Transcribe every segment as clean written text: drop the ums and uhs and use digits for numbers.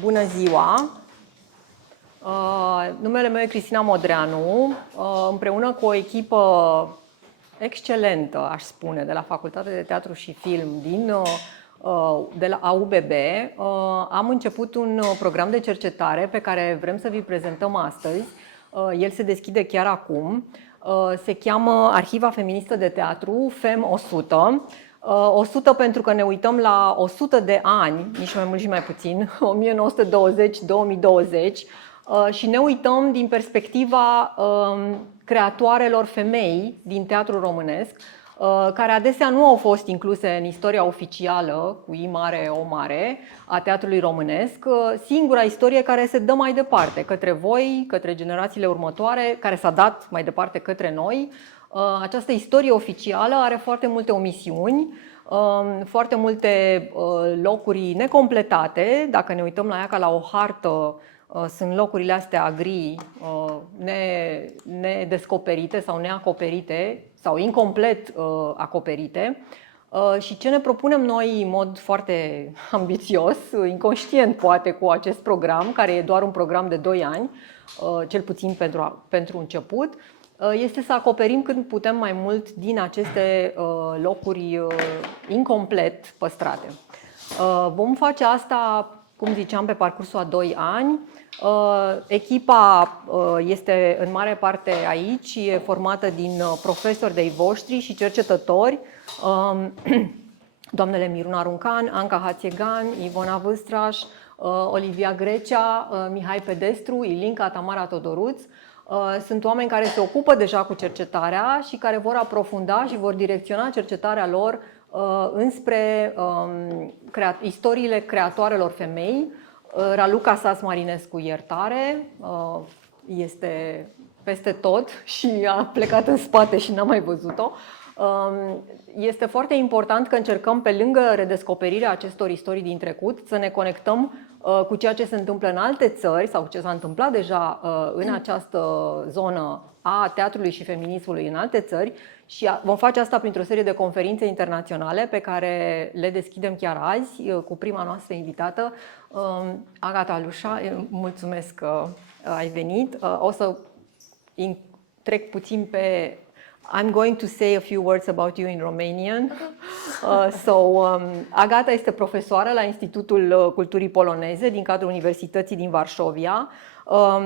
Bună ziua! Numele meu e Cristina Modreanu, împreună cu o echipă excelentă, aș spune, de la Facultatea de Teatru și Film de la AUBB, am început un program de cercetare pe care vrem să vi-l prezentăm astăzi. El se deschide chiar acum. Se cheamă Arhiva Feministă de Teatru, FEM 100. 100 pentru că ne uităm la 100 de ani, nici mai mult, nici mai puțin, 1920-2020, și ne uităm din perspectiva creatoarelor femei din teatrul românesc, care adesea nu au fost incluse în istoria oficială, cu I mare, O mare, a teatrului românesc, singura istorie care se dă mai departe, către voi, către generațiile următoare, care s-a dat mai departe către noi. Această istorie oficială are foarte multe omisiuni, foarte multe locuri necompletate. Dacă ne uităm la ea ca la o hartă, sunt locurile astea gri, nedescoperite sau neacoperite sau incomplet acoperite. Și ce ne propunem noi în mod foarte ambițios, inconștient poate, cu acest program, care e doar un program de 2 ani, cel puțin pentru început, este să acoperim cât putem mai mult din aceste locuri incomplet păstrate. Vom face asta, cum ziceam, pe parcursul a 2 ani. Echipa este în mare parte aici, e formată din profesori de-ai voștri și cercetători, doamnele Miruna Runcan, Anca Hațegan, Ivona Vâstraș, Olivia Grecea, Mihai Pedestru, Ilinca Tamara Todoruț. Sunt oameni care se ocupă deja cu cercetarea și care vor aprofunda și vor direcționa cercetarea lor înspre istoriile creatoarelor femei. Raluca Sas Marinescu, iertare, este peste tot și a plecat în spate și n-am mai văzut-o. Este foarte important că încercăm, pe lângă redescoperirea acestor istorii din trecut, să ne conectăm cu ceea ce se întâmplă în alte țări sau ce s-a întâmplat deja în această zonă a teatrului și feminismului în alte țări, și vom face asta printr-o serie de conferințe internaționale pe care le deschidem chiar azi cu prima noastră invitată, Agata Lușa. Mulțumesc că ai venit. O să trec puțin pe... I'm going to say a few words about you in Romanian. Agata este profesoară la Institutul Culturii Poloneze din cadrul Universității din Varșovia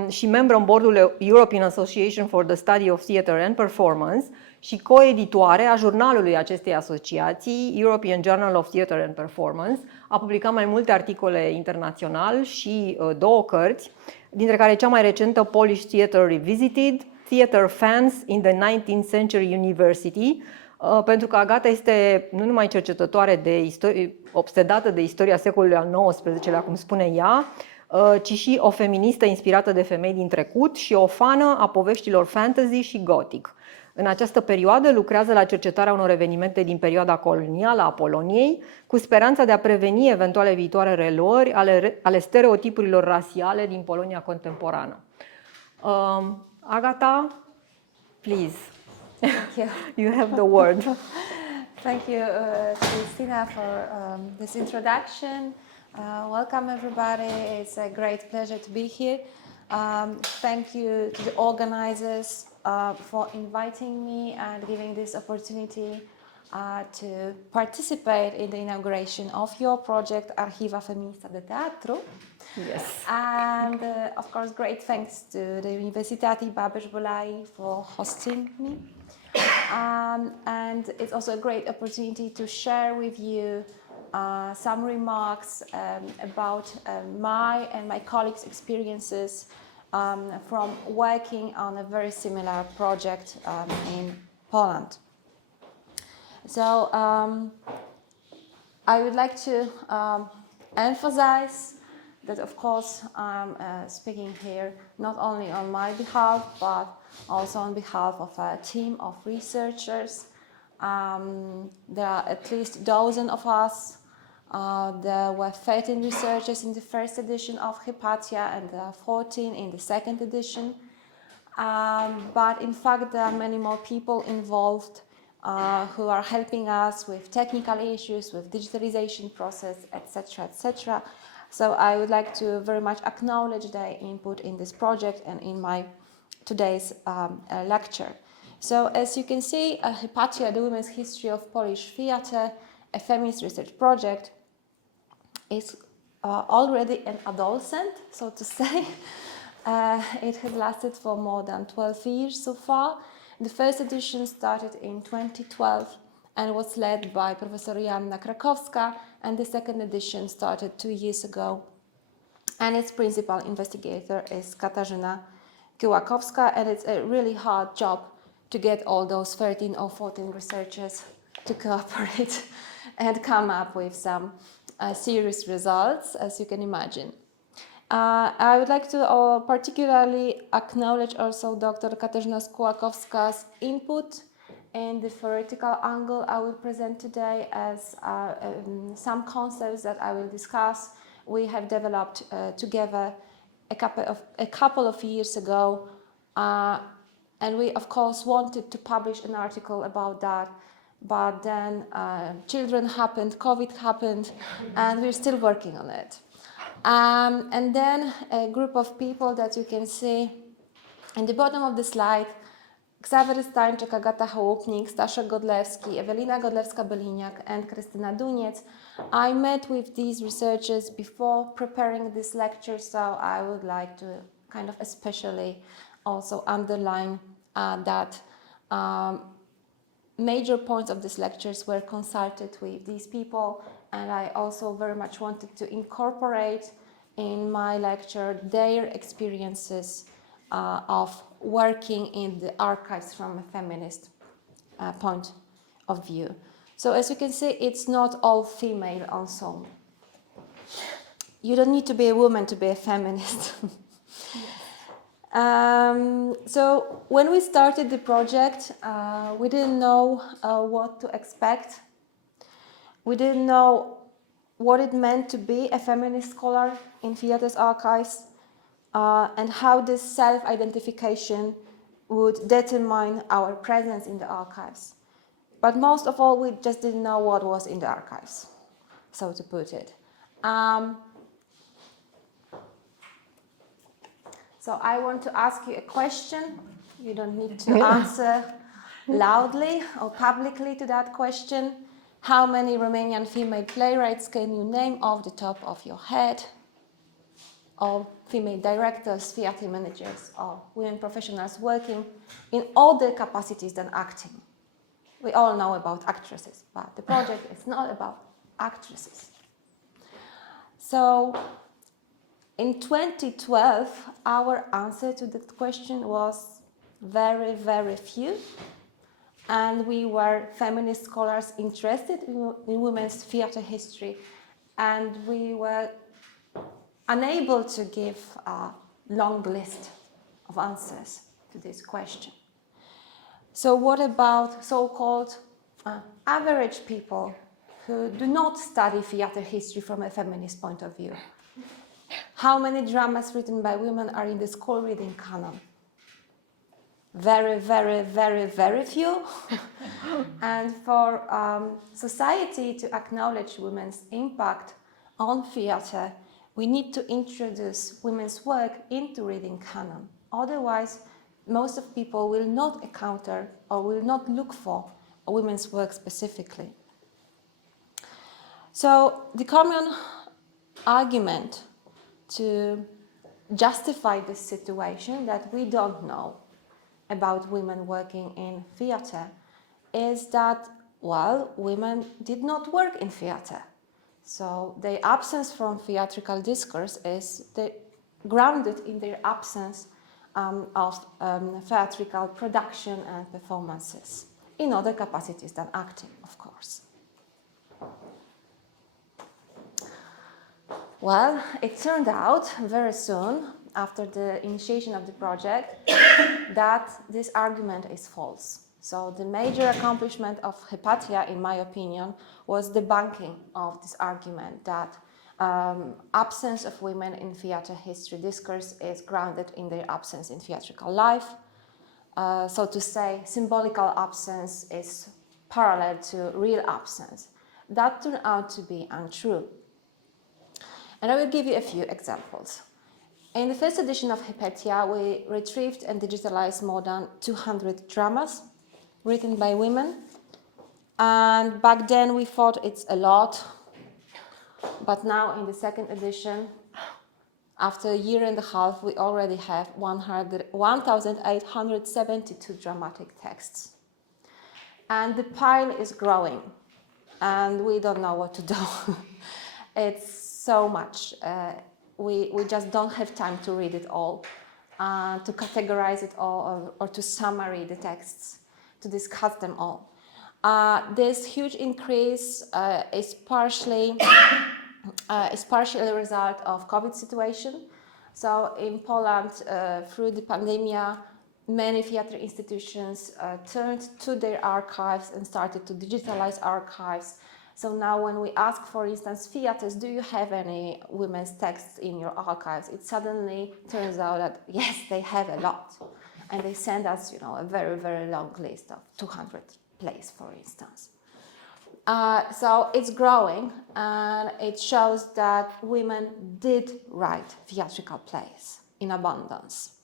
și membră în bordul European Association for the Study of Theatre and Performance și coeditoare a jurnalului acestei asociații, European Journal of Theatre and Performance. A publicat mai multe articole internațional și 2 cărți, dintre care cea mai recentă, Polish Theatre Revisited, Theatre Fans in the 19th Century University, pentru că Agata este nu numai cercetătoare de obsedată de istoria secolului al XIX-lea, cum spune ea, ci și o feministă inspirată de femei din trecut și o fană a poveștilor fantasy și gothic. În această perioadă lucrează la cercetarea unor evenimente din perioada colonială a Poloniei, cu speranța de a preveni eventuale viitoare reluări ale stereotipurilor rasiale din Polonia contemporană. Agata, please. Thank you. You have the word. Thank you, Cristina, for this introduction. Welcome, everybody. It's a great pleasure to be here. Thank you to the organizers for inviting me and giving this opportunity to participate in the inauguration of your project, Arhiva Feministă de Teatru. Yes. And of course, great thanks to the Universității Babeș-Bolyai for hosting me. And it's also a great opportunity to share with you some remarks about my and my colleagues' experiences from working on a very similar project in Poland. So I would like to emphasize that, of course, I'm speaking here not only on my behalf, but also on behalf of a team of researchers. There are at least a dozen of us. There were 13 researchers in the first edition of Hypatia and there are 14 in the second edition. But in fact, there are many more people involved who are helping us with technical issues, with digitalization process, etc., etc. So I would like to very much acknowledge their input in this project and in my today's lecture. So as you can see, Hypatia, the Women's History of Polish Theatre, a feminist research project, is already an adolescent, so to say. It has lasted for more than 12 years so far. The first edition started in 2012 and was led by Professor Joanna Krakowska, and the second edition started 2 years ago. And its principal investigator is Katarzyna Kiłakowska, and it's a really hard job to get all those 13 or 14 researchers to cooperate and come up with some serious results, as you can imagine. I would like to particularly acknowledge also Dr. Katarzyna Kiłakowska's input in the theoretical angle I will present today, as some concepts that I will discuss we have developed together a couple of years ago, and we of course wanted to publish an article about that, but then children happened, COVID happened, and we're still working on it. And then a group of people that you can see in the bottom of the slide: Ksawery Stańczyk, Agata Chałupnik, Staszek Godlewski, Ewelina Godlewska-Beliniak, and Krystyna Duniec. I met with these researchers before preparing this lecture, so I would like to kind of especially also underline that major points of these lectures were consulted with these people, and I also very much wanted to incorporate in my lecture their experiences of working in the archives from a feminist point of view. So as you can see, it's not all female ensemble. You don't need to be a woman to be a feminist. So when we started the project, we didn't know what to expect. We didn't know what it meant to be a feminist scholar in theatre's archives, and how this self-identification would determine our presence in the archives. But most of all, we just didn't know what was in the archives, so to put it. So I want to ask you a question. You don't need to answer loudly or publicly to that question. How many Romanian female playwrights can you name off the top of your head? Or female directors, theatre managers, or women professionals working in all their capacities than acting? We all know about actresses, but the project is not about actresses. So in 2012, our answer to that question was very, very few. And we were feminist scholars interested in women's theatre history, and we were unable to give a long list of answers to this question. So what about so-called average people who do not study theatre history from a feminist point of view? How many dramas written by women are in the school reading canon? Very, very, very, very few. And for society to acknowledge women's impact on theatre, we need to introduce women's work into reading canon. Otherwise, most of people will not encounter or will not look for women's work specifically. So the common argument to justify this situation that we don't know about women working in theatre is that, well, women did not work in theatre. So their absence from theatrical discourse is grounded in their absence of theatrical production and performances in other capacities than acting, of course. Well, it turned out very soon, after the initiation of the project, that this argument is false. So the major accomplishment of Hypatia, in my opinion, was debunking of this argument that absence of women in theatre history discourse is grounded in their absence in theatrical life. So to say, symbolical absence is parallel to real absence. That turned out to be untrue. And I will give you a few examples. In the first edition of Hypatia, we retrieved and digitalized more than 200 dramas written by women. And back then we thought it's a lot, but now in the second edition, after a year and a half, we already have 1,872 dramatic texts. And the pile is growing, and we don't know what to do. It's so much. We just don't have time to read it all, to categorize it all, or to summary the texts, to discuss them all. This huge increase is partially a result of COVID situation. So in Poland, through the pandemic, many theatre institutions turned to their archives and started to digitalize archives. So now when we ask, for instance, theatres, do you have any women's texts in your archives? It suddenly turns out that yes, they have a lot. And they send us, a very, very long list of 200 plays, for instance. So it's growing, and it shows that women did write theatrical plays in abundance.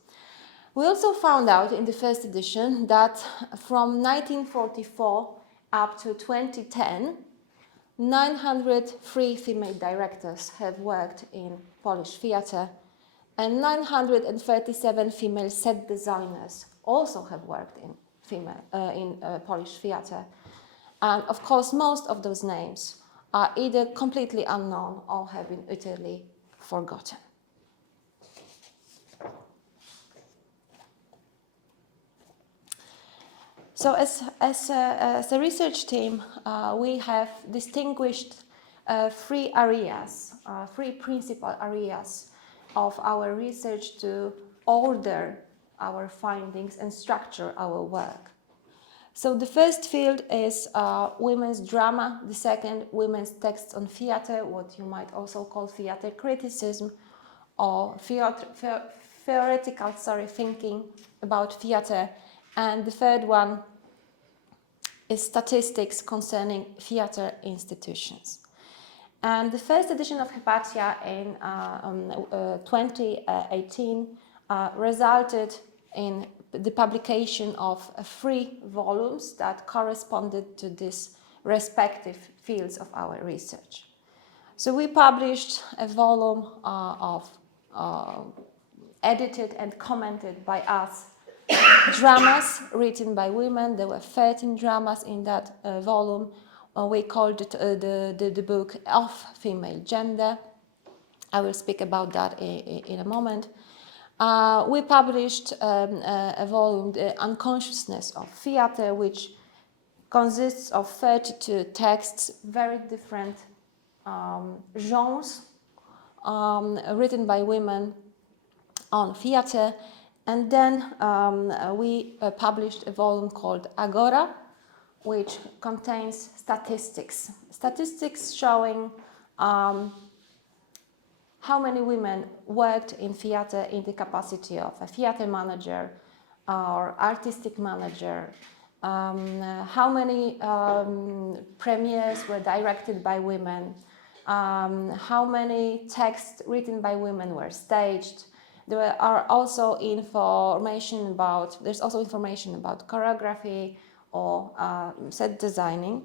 We also found out in the first edition that from 1944 up to 2010, 903 female directors have worked in Polish theatre, and 937 female set designers also have worked in Polish theatre. And of course, most of those names are either completely unknown or have been utterly forgotten. So as a research team, we have distinguished three principal areas of our research to order our findings and structure our work. So the first field is women's drama, the second women's texts on theatre, what you might also call theatre criticism, or theoretical thinking about theatre, and the third one is statistics concerning theatre institutions. And the first edition of Hypatia in 2018 resulted in the publication of 3 volumes that corresponded to these respective fields of our research. So we published a volume of edited and commented by us dramas written by women. There were 13 dramas in that volume. We called it the book Of Female Gender. I will speak about that in a moment. We published a volume, The Unconsciousness of Theatre, which consists of 32 texts, very different genres, written by women on theatre. And then we published a volume called Agora, which contains statistics showing how many women worked in theatre in the capacity of a theatre manager or artistic manager, how many premieres were directed by women, how many texts written by women were staged. There's also information about choreography or set designing.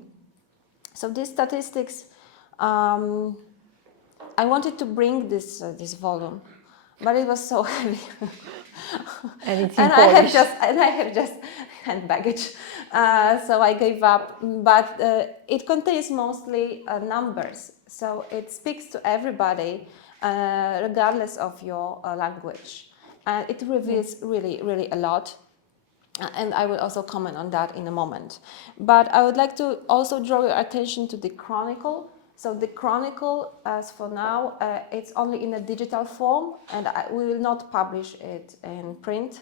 So these statistics, I wanted to bring this volume, but it was so heavy, and I have just hand baggage, so I gave up. But it contains mostly numbers, so it speaks to everybody, regardless of your language, and it reveals really a lot. And I will also comment on that in a moment. But I would like to also draw your attention to the chronicle. So the chronicle, as for now, it's only in a digital form, and we will not publish it in print.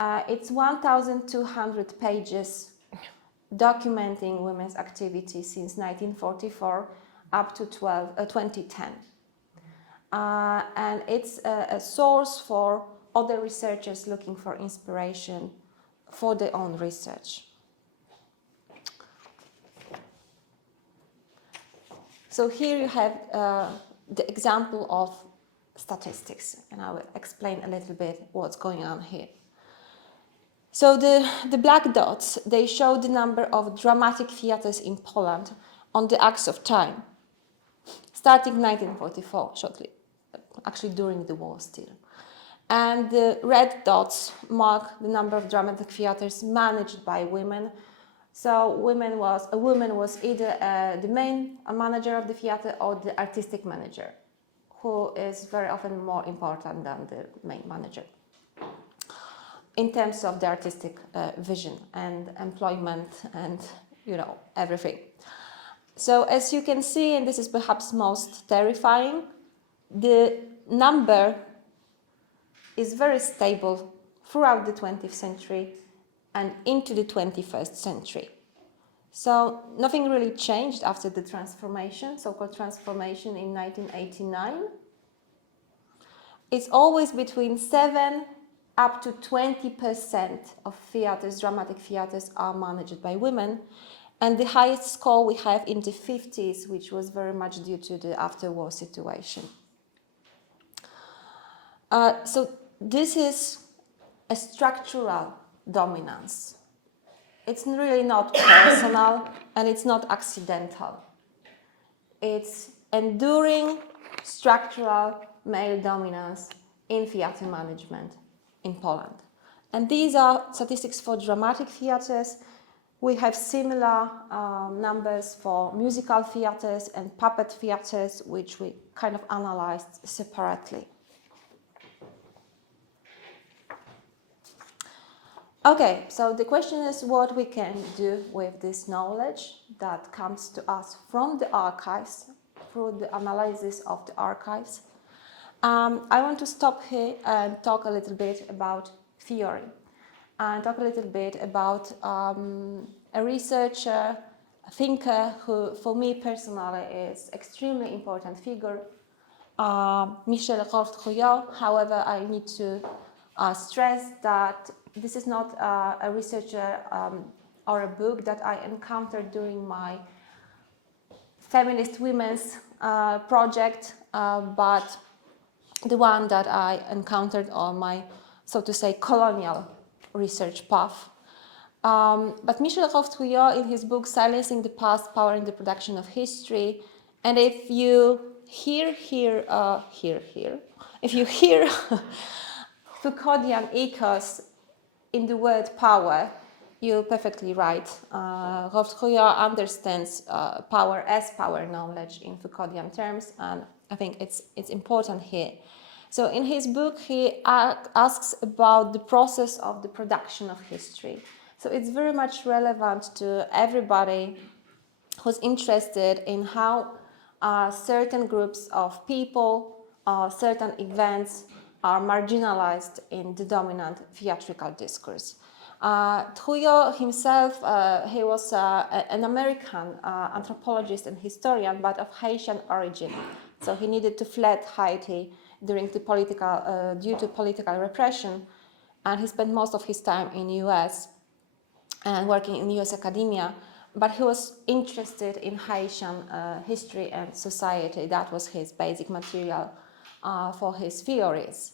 It's 1,200 pages documenting women's activity since 1944 up to 2010. And it's a source for other researchers looking for inspiration for their own research. So here you have the example of statistics, and I will explain a little bit what's going on here. So the black dots, they show the number of dramatic theatres in Poland on the axis of time, starting 1944, shortly, actually during the war still. And the red dots mark the number of dramatic theatres managed by women. So a woman was either the main manager of the theatre or the artistic manager, who is very often more important than the main manager in terms of the artistic vision and employment and, you know, everything. So as you can see, and this is perhaps most terrifying, the number is very stable throughout the 20th century and into the 21st century. So nothing really changed after the transformation, so-called transformation in 1989. It's always between 7 up to 20% of theatres, dramatic theatres, are managed by women. And the highest score we have in the 50s, which was very much due to the after-war situation. So this is a structural dominance. It's really not personal and it's not accidental. It's enduring structural male dominance in theatre management in Poland. And these are statistics for dramatic theatres. We have similar numbers for musical theatres and puppet theatres, which we kind of analyzed separately. Okay, so the question is what we can do with this knowledge that comes to us from the archives, through the analysis of the archives. I want to stop here and talk a little bit about theory and talk a little bit about a researcher, a thinker who, for me personally, is extremely important figure, Michel Rovtre-Trouillot. However, I need to stress that this is not a researcher or a book that I encountered during my feminist women's project, but the one that I encountered on my, so to say, colonial research path. But Michel Rovtre-Trouillot, in his book Silencing the Past, Powering the Production of History, and if you hear Foucauldian echoes in the word power, you're perfectly right. Rovtre-Trouillot understands power as power knowledge in Foucauldian terms, and I think it's important here. So in his book, he asks about the process of the production of history. So it's very much relevant to everybody who's interested in how certain groups of people, certain events are marginalized in the dominant theatrical discourse. Trouillot himself, he was an American anthropologist and historian, but of Haitian origin. So he needed to flee Haiti during the due to political repression, and he spent most of his time in the US and working in US academia, but he was interested in Haitian history and society. That was his basic material for his theories.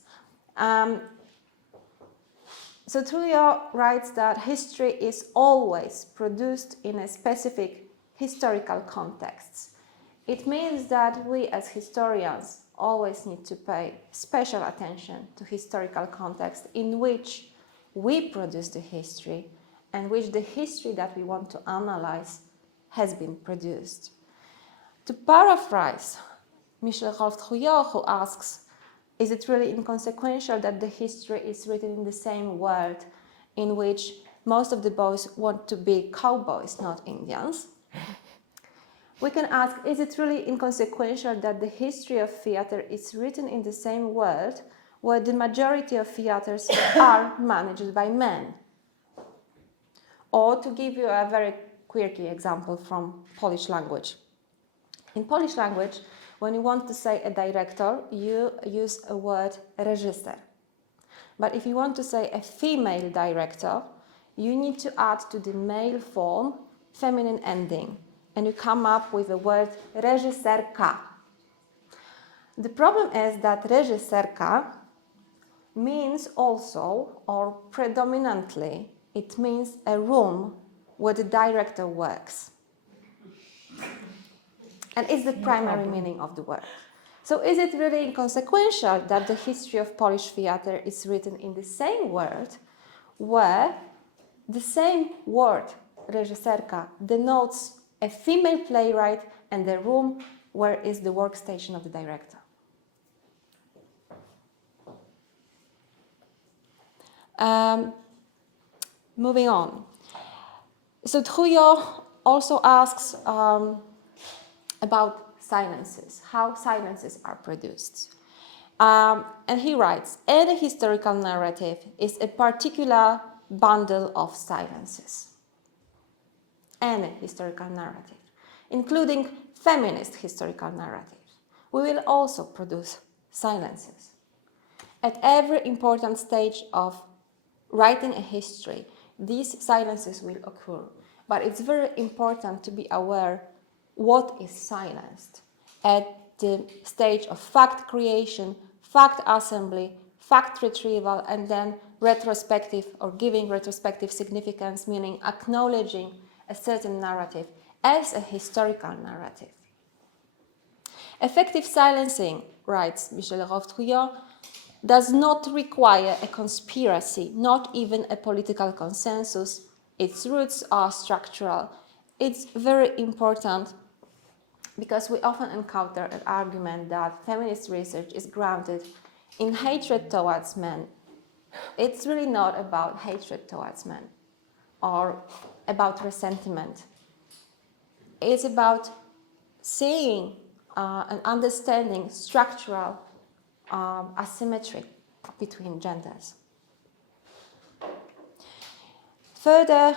So Trouillot writes that history is always produced in a specific historical context. It means that we as historians always need to pay special attention to historical context in which we produce the history and which the history that we want to analyze has been produced. To paraphrase Michel Rovtre-Trouillot, who asks, is it really inconsequential that the history is written in the same world in which most of the boys want to be cowboys, not Indians? We can ask, is it really inconsequential that the history of theater is written in the same world where the majority of theaters are managed by men? Or to give you a very quirky example from Polish language. In Polish language, when you want to say a director, you use a word reżyser. But if you want to say a female director, you need to add to the male form feminine ending, and you come up with the word reżyserka. The problem is that reżyserka means also, or predominantly, it means a room where the director works. And it's the primary meaning of the word. So is it really inconsequential that the history of Polish theater is written in the same word, where the same word, reżyserka, denotes a female playwright and the room where is the workstation of the director? Moving on. So Trouillot also asks about silences, how silences are produced. And he writes, any historical narrative is a particular bundle of silences. Any historical narrative, including feminist historical narratives, we will also produce silences. At every important stage of writing a history, these silences will occur. But it's very important to be aware what is silenced at the stage of fact creation, fact assembly, fact retrieval, and then retrospective or giving retrospective significance, meaning acknowledging a certain narrative as a historical narrative. Effective silencing, writes Michel Trouillot, does not require a conspiracy, not even a political consensus. Its roots are structural. It's very important because we often encounter an argument that feminist research is grounded in hatred towards men. It's really not about hatred towards men or about resentment. It's about seeing and understanding structural asymmetry between genders. Further,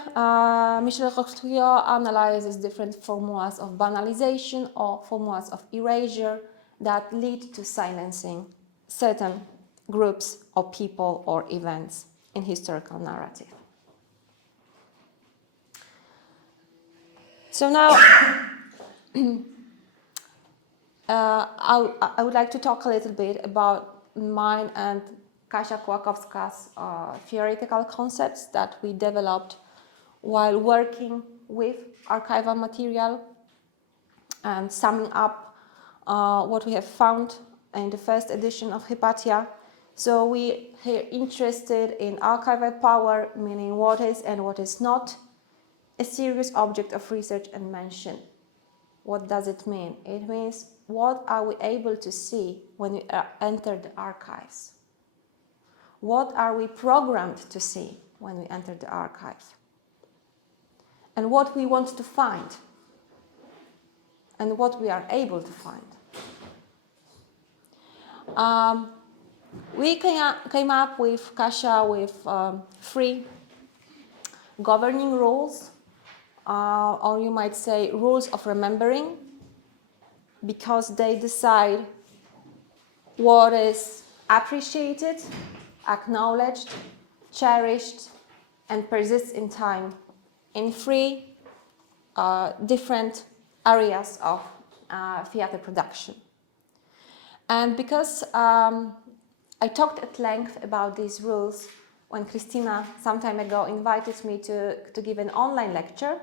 Michel Trouillot analyzes different formulas of banalization or formulas of erasure that lead to silencing certain groups or people or events in historical narrative. So now I would like to talk a little bit about mine and Kasia Kłakowska's theoretical concepts that we developed while working with archival material and summing up what we have found in the first edition of Hypatia. So we are interested in archival power, meaning what is and what is not a serious object of research and mention. What does it mean? It means what are we able to see when we enter the archives? What are we programmed to see when we enter the archive? And what we want to find? And what we are able to find? We came up with, Kasia, with 3 governing rules, or you might say rules of remembering, because they decide what is appreciated, acknowledged, cherished, and persists in time in 3 different areas of theater production. And because I talked at length about these rules when Christina some time ago invited me to give an online lecture,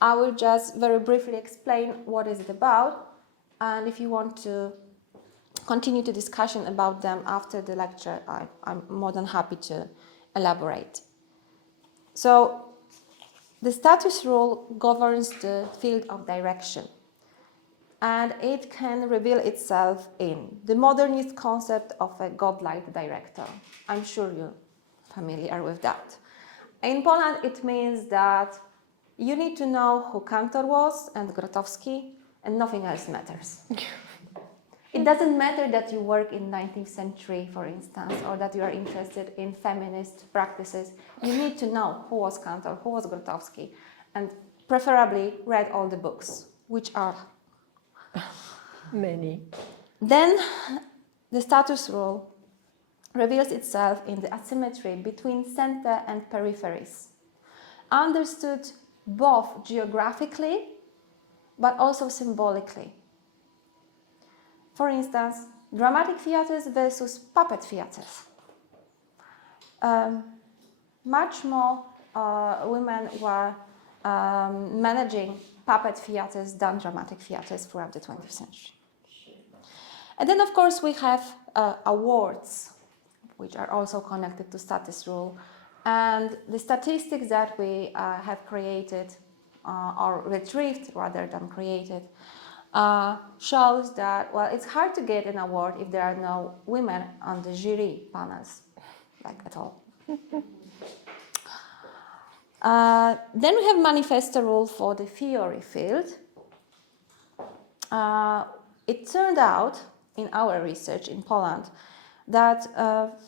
I will just very briefly explain what is it about, and if you want to continue the discussion about them after the lecture, I'm more than happy to elaborate. So, the status rule governs the field of direction, and it can reveal itself in the modernist concept of a godlike director. I'm sure you're familiar with that. In Poland, it means that you need to know who Kantor was and Grotowski, and nothing else matters. It doesn't matter that you work in 19th century, for instance, or that you are interested in feminist practices. You need to know who was Kantor, who was Grotowski, and preferably read all the books, which are many. Then the status rule reveals itself in the asymmetry between center and peripheries, understood both geographically but also symbolically. For instance, dramatic theatres versus puppet theatres. Much more women were managing puppet theatres than dramatic theatres throughout the 20th century. And then, of course, we have awards, which are also connected to status rule. And the statistics that we have created, or retrieved rather than created, shows that, well, it's hard to get an award if there are no women on the jury panels, like at all. Then we have manifesto rule for the theory field. It turned out, in our research in Poland, that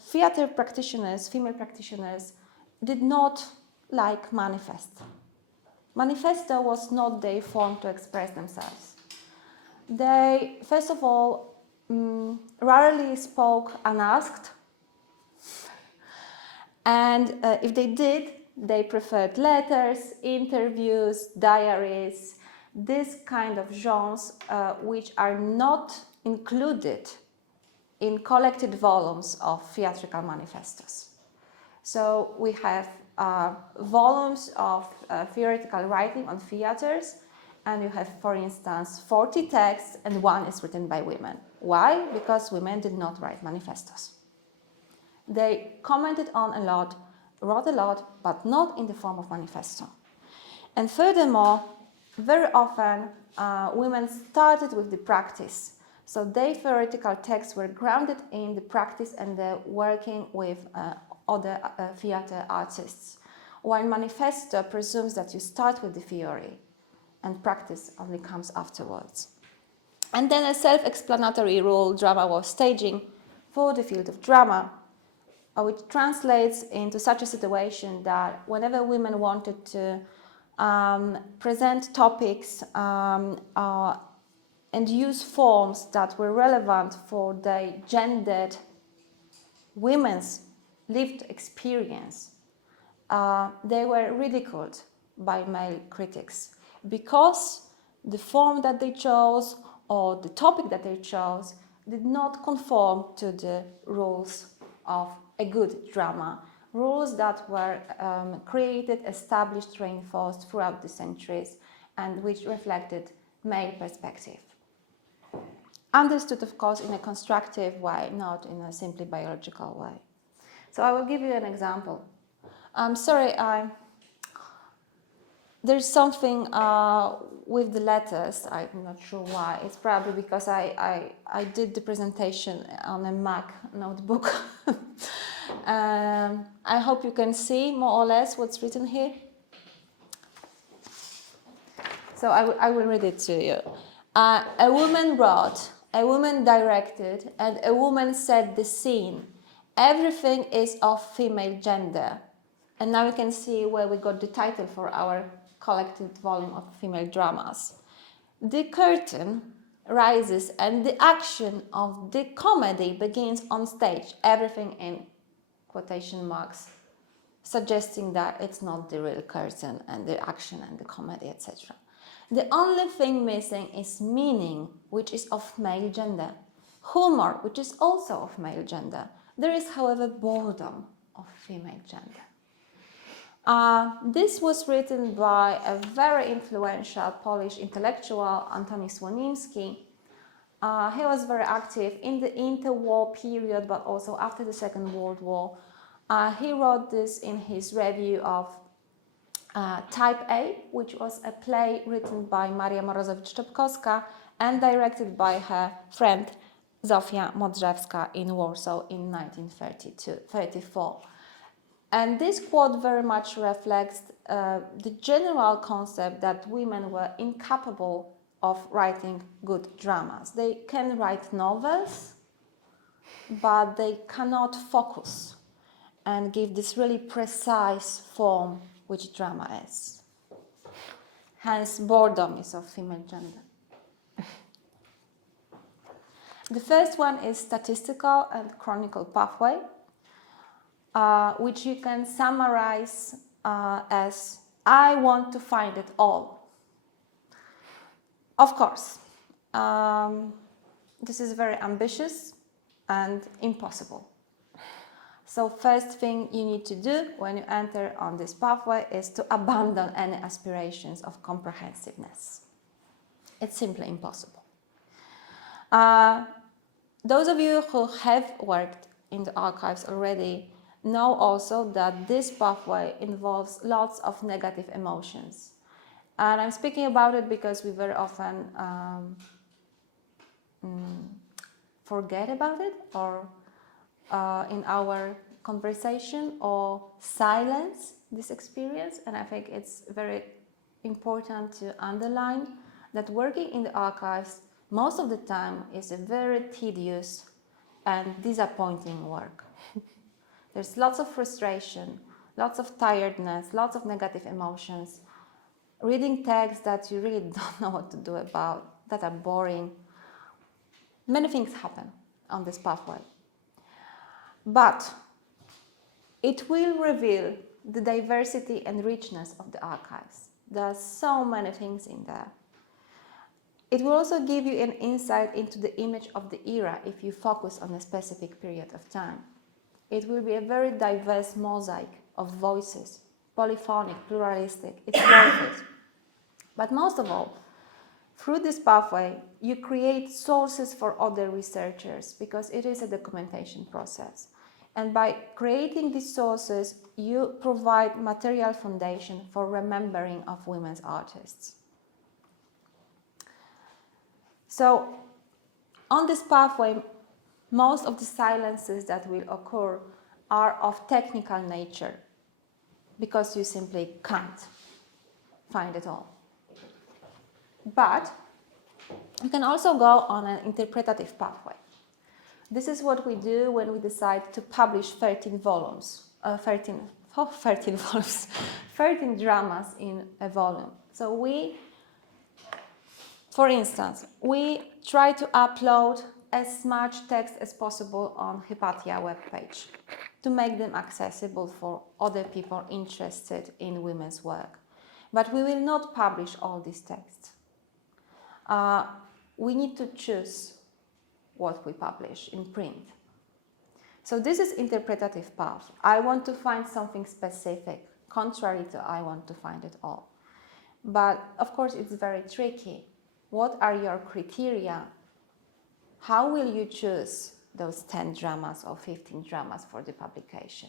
theater practitioners, female practitioners, did not like manifesto. Manifesto was not their form to express themselves. They, first of all, rarely spoke unasked, and if they did, they preferred letters, interviews, diaries, this kind of genres which are not included in collected volumes of theatrical manifestos. So we have volumes of theoretical writing on theaters, and you have, for instance, 40 texts and one is written by women. Why? Because women did not write manifestos. They commented on a lot, wrote a lot, but not in the form of manifesto. And furthermore, very often women started with the practice. So their theoretical texts were grounded in the practice and the working with other theater artists. While manifesto presumes that you start with the theory and practice only comes afterwards. And then a self-explanatory rule drama was staging for the field of drama, which translates into such a situation that whenever women wanted to present topics and use forms that were relevant for the gendered women's lived experience, they were ridiculed by male critics because the form that they chose or the topic that they chose did not conform to the rules of a good drama, rules that were created, established, reinforced throughout the centuries and which reflected male perspective. Understood, of course, in a constructive way, not in a simply biological way. So I will give you an example. I'm sorry, there's something with the letters. I'm not sure why. It's probably because I did the presentation on a Mac notebook. I hope you can see more or less what's written here. So I will read it to you. A woman wrote, a woman directed, and a woman set the scene. Everything is of female gender. And now you can see where we got the title for our collected volume of female dramas. The curtain rises and the action of the comedy begins on stage. Everything in quotation marks, suggesting that it's not the real curtain and the action and the comedy, etc. The only thing missing is meaning, which is of male gender. Humor, which is also of male gender. There is, however, boredom of female gender. This was written by a very influential Polish intellectual, Antoni Słonimski. He was very active in the interwar period, but also after the Second World War. He wrote this in his review of Type A, which was a play written by Maria Morozowicz-Czepkowska and directed by her friend Zofia Modrzewska in Warsaw in 1934. And this quote very much reflects the general concept that women were incapable of writing good dramas. They can write novels, but they cannot focus and give this really precise form which drama is. Hence, boredom is of female gender. The first one is statistical and chronicle pathway, which you can summarize as I want to find it all. Of course, this is very ambitious and impossible. So first thing you need to do when you enter on this pathway is to abandon any aspirations of comprehensiveness. It's simply impossible. Those of you who have worked in the archives already know also that this pathway involves lots of negative emotions. And I'm speaking about it because we very often forget about it, or in our conversation, or silence this experience. And I think it's very important to underline that working in the archives most of the time is a very tedious and disappointing work. There's lots of frustration, lots of tiredness, lots of negative emotions, reading texts that you really don't know what to do about, that are boring. Many things happen on this pathway. But it will reveal the diversity and richness of the archives. There are so many things in there. It will also give you an insight into the image of the era if you focus on a specific period of time. It will be a very diverse mosaic of voices, polyphonic, pluralistic. It's worth it. But most of all, through this pathway, you create sources for other researchers because it is a documentation process. And by creating these sources, you provide material foundation for remembering of women's artists. So, on this pathway, most of the silences that will occur are of technical nature because you simply can't find it all. But you can also go on an interpretative pathway. This is what we do when we decide to publish 13 volumes, 13 dramas in a volume. So for instance, we try to upload as much text as possible on Hypatia webpage to make them accessible for other people interested in women's work. But we will not publish all these texts. We need to choose what we publish in print. So this is interpretative path. I want to find something specific, contrary to I want to find it all. But of course it's very tricky. What are your criteria? How will you choose those 10 dramas or 15 dramas for the publication?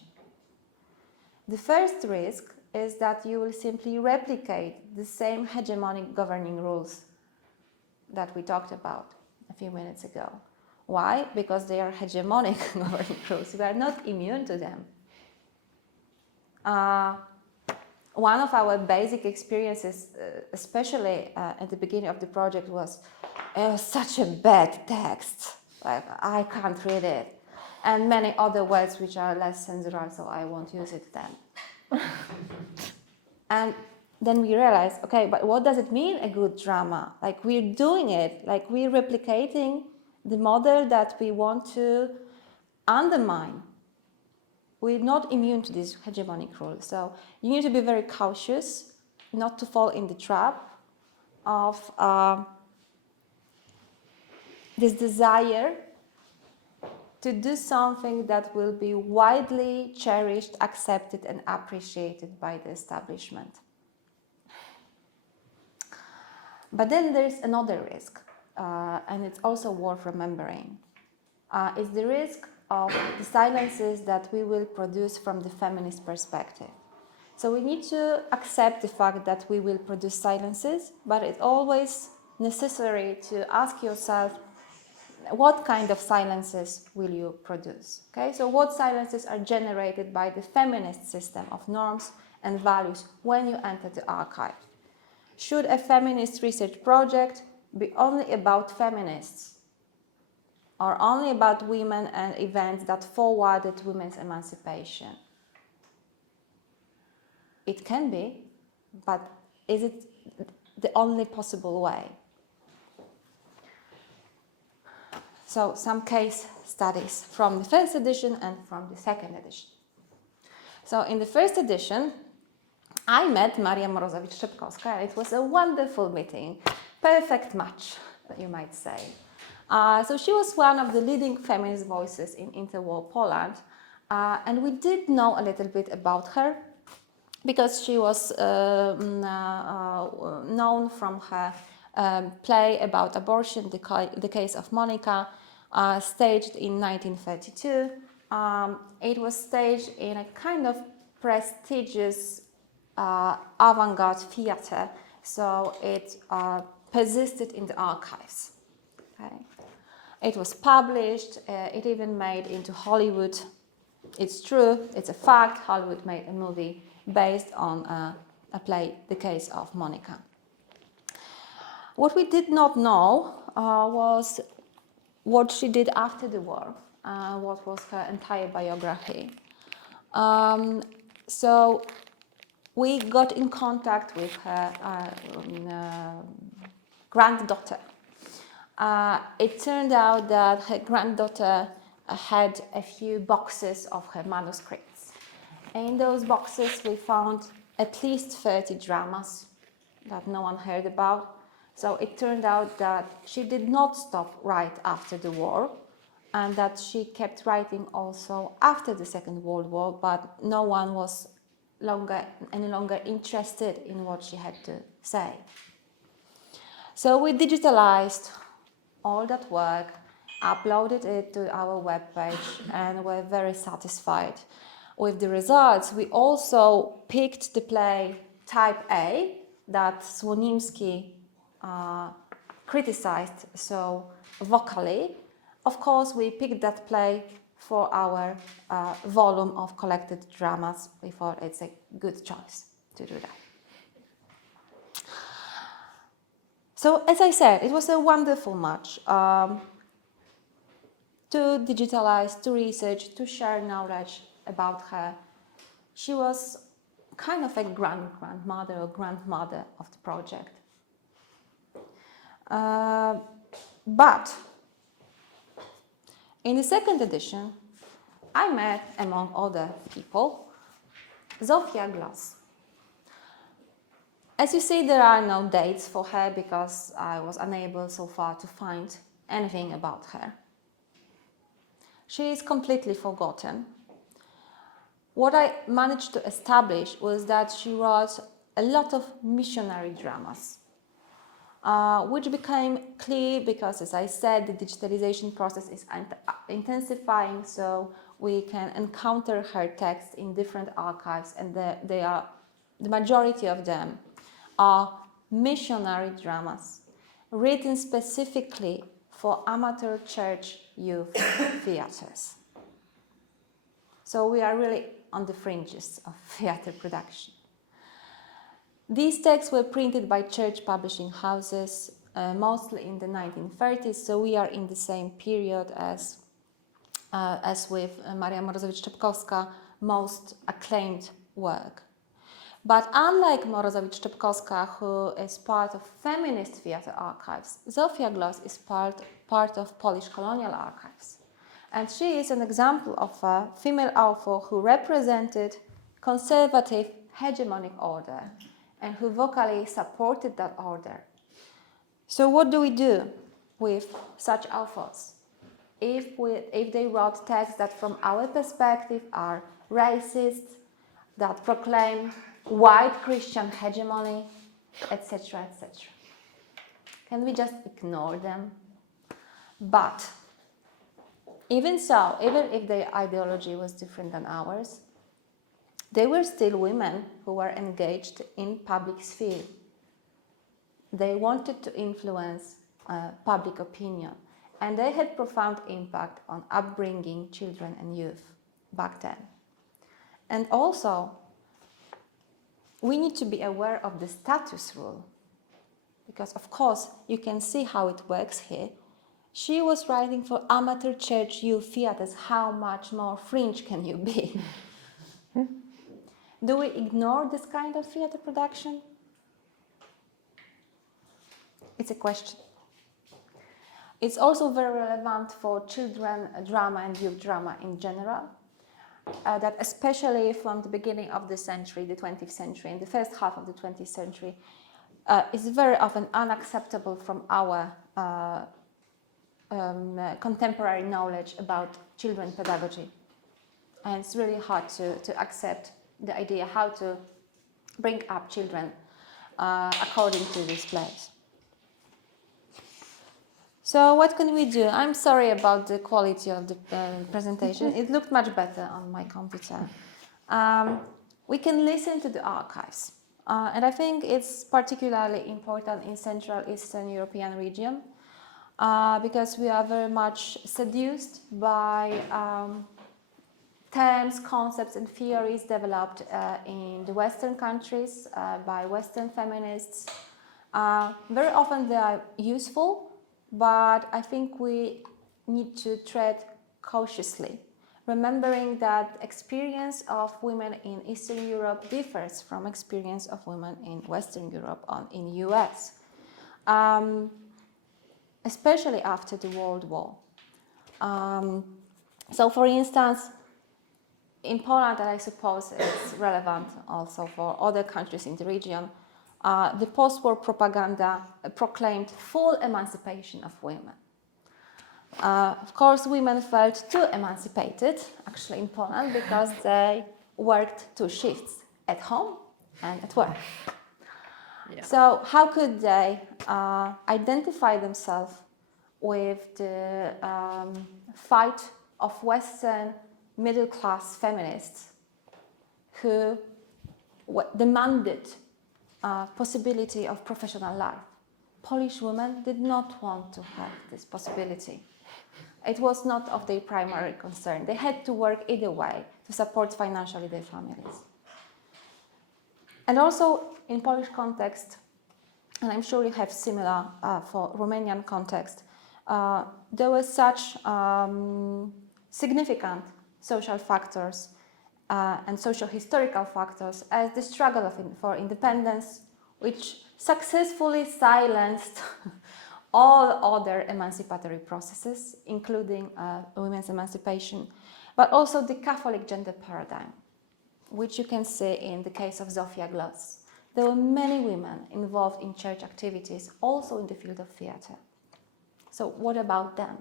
The first risk is that you will simply replicate the same hegemonic governing rules that we talked about a few minutes ago. Why? Because they are hegemonic governing rules. We are not immune to them. One of our basic experiences, especially at the beginning of the project, was such a bad text. Like, I can't read it. And many other words which are less censored, so I won't use it then. And then we realized, okay, but what does it mean, a good drama? Like, we're doing it, like we're replicating the model that we want to undermine. We're not immune to these hegemonic rules. So you need to be very cautious not to fall in the trap of this desire to do something that will be widely cherished, accepted, and appreciated by the establishment. But then there's another risk, and it's also worth remembering. It's the risk of the silences that we will produce from the feminist perspective. So we need to accept the fact that we will produce silences, but it's always necessary to ask yourself, what kind of silences will you produce? Okay, so what silences are generated by the feminist system of norms and values when you enter the archive? Should a feminist research project be only about feminists, or only about women and events that forwarded women's emancipation? It can be, but is it the only possible way? So some case studies from the first edition and from the second edition. So in the first edition, I met Maria Morozowicz-Szepkowska, and it was a wonderful meeting, perfect match, you might say. So she was one of the leading feminist voices in interwar Poland, and we did know a little bit about her because she was known from her play about abortion, The Case of Monica, staged in 1932. It was staged in a kind of prestigious avant-garde theater, so it persisted in the archives. Okay. It was published, it even made into Hollywood. It's true, it's a fact, Hollywood made a movie based on a play, The Case of Monica. What we did not know was what she did after the war, what was her entire biography. So we got in contact with her granddaughter. It turned out that her granddaughter had a few boxes of her manuscripts. In those boxes we found at least 30 dramas that no one heard about. So it turned out that she did not stop right after the war, and that she kept writing also after the Second World War, but no one was any longer interested in what she had to say. So we digitalized all that work, uploaded it to our webpage, and were very satisfied with the results. We also picked the play Type A that Słonimski criticized so vocally. Of course, we picked that play for our volume of collected dramas. We thought it's a good choice to do that. So, as I said, it was a wonderful match to digitalize, to research, to share knowledge about her. She was kind of a grandmother or grandmother of the project. But in the second edition, I met, among other people, Zofia Glass. As you see, there are no dates for her because I was unable so far to find anything about her. She is completely forgotten. What I managed to establish was that she wrote a lot of missionary dramas, which became clear because, as I said, the digitalization process is intensifying, so we can encounter her texts in different archives, and the majority of them are missionary dramas written specifically for amateur church youth theaters. So we are really on the fringes of theater production. These texts were printed by church publishing houses, mostly in the 1930s, so we are in the same period as with Maria Morozowicz-Czepkowska, most acclaimed work. But unlike Morozowicz-Czepkowska, who is part of feminist theater archives, Zofia Glass is part of Polish colonial archives. And she is an example of a female author who represented conservative hegemonic order and who vocally supported that order. So what do we do with such authors? If they wrote texts that from our perspective are racist, that proclaim white Christian hegemony, etc., etc. Can we just ignore them? But even so, even if their ideology was different than ours, they were still women who were engaged in public sphere. They wanted to influence public opinion, and they had profound impact on upbringing children and youth back then. And also, we need to be aware of the status rule, because of course you can see how it works here. She was writing for amateur church youth theaters. How much more fringe can you be? Do we ignore this kind of theater production? It's a question. It's also very relevant for children drama and youth drama in general. That especially from the beginning of the century, the 20th century, in the first half of the 20th century, is very often unacceptable from our contemporary knowledge about children pedagogy. And it's really hard to accept the idea how to bring up children according to this place. So what can we do? I'm sorry about the quality of the presentation. It looked much better on my computer. We can listen to the archives. And I think it's particularly important in Central Eastern European region because we are very much seduced by terms, concepts and theories developed in the Western countries by Western feminists. Very often they are useful, but I think we need to tread cautiously, remembering that experience of women in Eastern Europe differs from experience of women in Western Europe or in US, especially after the World War. So for instance, in Poland, and I suppose it's relevant also for other countries in the region, the post-war propaganda proclaimed full emancipation of women. Of course, women felt too emancipated, actually in Poland, because they worked 2 shifts, at home and at work. Yeah. So how could they identify themselves with the fight of Western middle-class feminists who demanded possibility of professional life? Polish women did not want to have this possibility. It was not of their primary concern. They had to work either way to support financially their families. And also in Polish context, and I'm sure you have similar for Romanian context, there were such significant social factors and social historical factors as the struggle for independence, which successfully silenced all other emancipatory processes, including women's emancipation, but also the Catholic gender paradigm, which you can see in the case of Zofia Gloss. There were many women involved in church activities, also in the field of theatre. So what about them?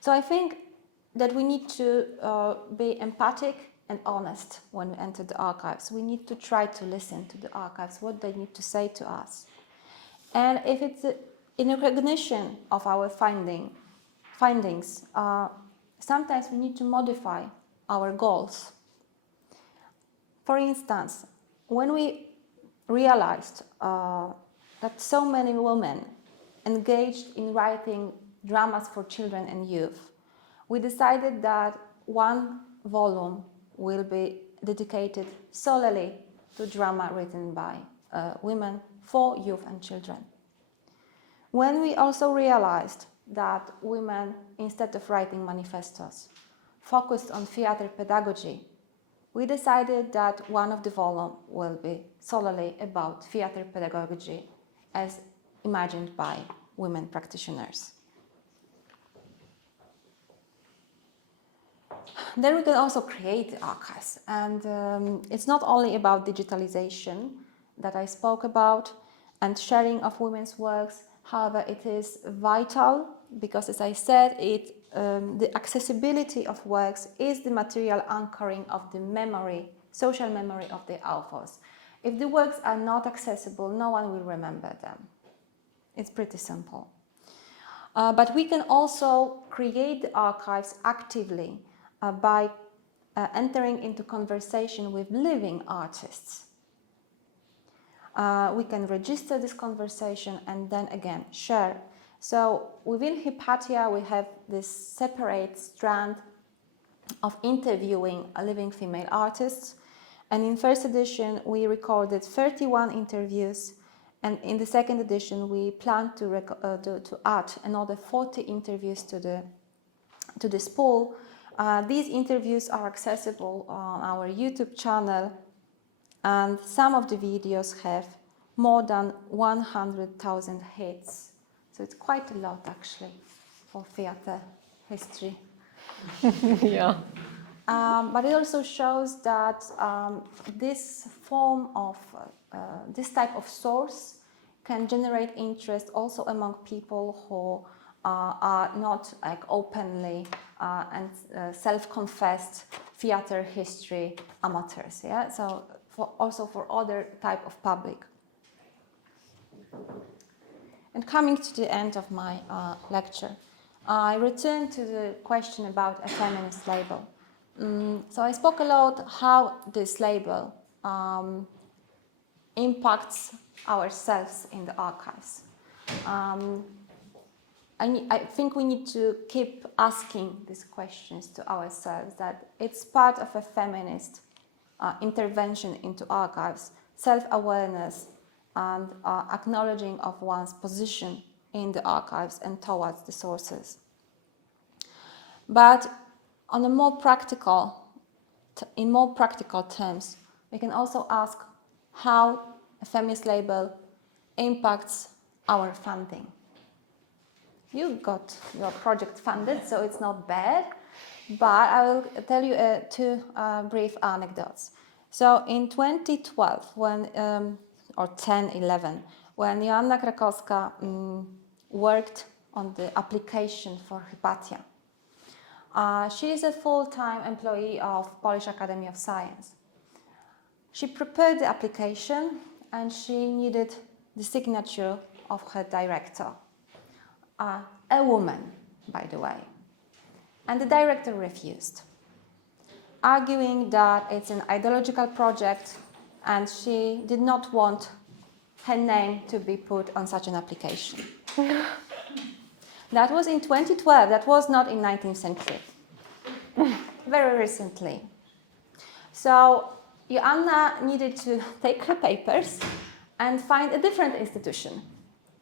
So I think that we need to be empathic and honest when we enter the archives. We need to try to listen to the archives, what they need to say to us. And if it's in recognition of our findings, sometimes we need to modify our goals. For instance, when we realized that so many women engaged in writing dramas for children and youth, we decided that 1 volume will be dedicated solely to drama written by women for youth and children. When we also realized that women, instead of writing manifestos, focused on theater pedagogy, we decided that 1 of the volumes will be solely about theater pedagogy as imagined by women practitioners. Then we can also create archives, and it's not only about digitalization that I spoke about and sharing of women's works. However, it is vital because, as I said, the accessibility of works is the material anchoring of the memory, social memory of the authors. If the works are not accessible, no one will remember them. It's pretty simple. But we can also create the archives actively by entering into conversation with living artists. We can register this conversation and then again share. So within Hypatia we have this separate strand of interviewing living female artists, and in first edition we recorded 31 interviews, and in the second edition we plan to add another 40 interviews to this pool. These interviews are accessible on our YouTube channel, and some of the videos have more than 100,000 hits. So it's quite a lot actually for theater history. Yeah. But it also shows that this form of, this type of source can generate interest also among people who are not like openly and self-confessed theater history amateurs. Yeah, so also for other type of public. And coming to the end of my lecture, I return to the question about a feminist label. So I spoke a lot how this label impacts ourselves in the archives. I think we need to keep asking these questions to ourselves, that it's part of a feminist intervention into archives, self-awareness, and acknowledging of one's position in the archives and towards the sources. But on a in more practical terms, we can also ask how a feminist label impacts our funding. You got your project funded, so it's not bad, but I will tell you two brief anecdotes. So in 2012, or 10-11, when Joanna Krakowska worked on the application for Hypatia, she is a full-time employee of Polish Academy of Science. She prepared the application and she needed the signature of her director, a woman, by the way. And the director refused, arguing that it's an ideological project and she did not want her name to be put on such an application. That was in 2012, that was not in 19th century. Very recently. So Joanna needed to take her papers and find a different institution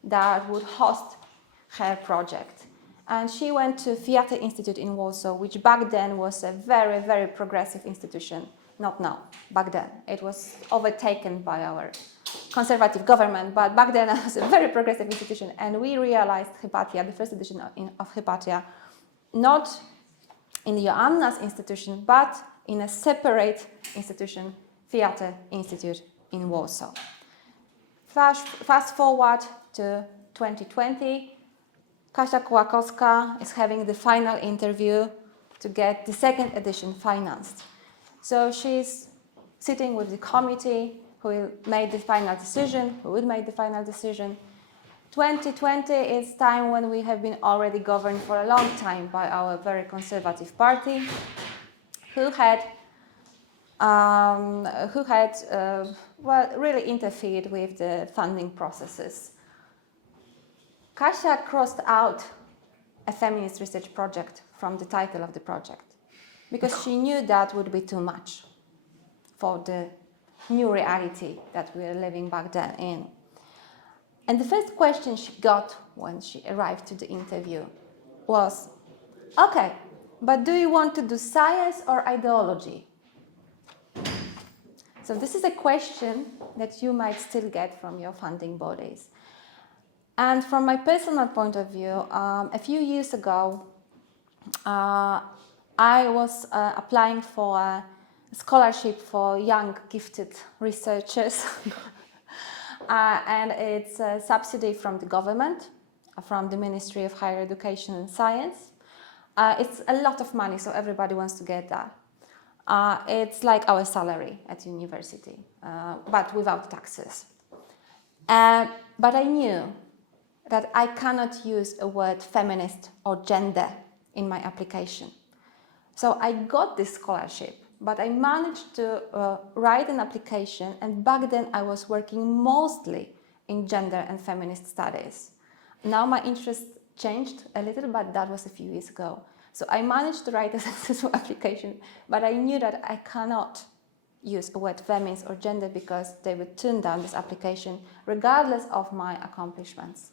that would host her project. And she went to Theatre Institute in Warsaw, which back then was a very, very progressive institution. Not now, back then. It was overtaken by our conservative government, but back then it was a very progressive institution. And we realized Hypatia, the first edition of Hypatia, not in Joanna's institution, but in a separate institution, Theatre Institute in Warsaw. Fast forward to 2020, Kasia Kołakowska is having the final interview to get the second edition financed. So she's sitting with the committee who will make the final decision, 2020 is time when we have been already governed for a long time by our very conservative party, who had really interfered with the funding processes. Kasia crossed out a feminist research project from the title of the project because she knew that would be too much for the new reality that we were living back then in. And the first question she got when she arrived to the interview was, okay, but do you want to do science or ideology? So this is a question that you might still get from your funding bodies. And from my personal point of view, a few years ago, I was applying for a scholarship for young gifted researchers. And it's a subsidy from the government, from the Ministry of Higher Education and Science. It's a lot of money, so everybody wants to get that. It's like our salary at university, but without taxes. But I knew that I cannot use a word feminist or gender in my application. So I got this scholarship, but I managed to write an application, and back then I was working mostly in gender and feminist studies. Now my interest changed a little, but that was a few years ago. So I managed to write a successful application, but I knew that I cannot use the word feminist or gender because they would turn down this application regardless of my accomplishments.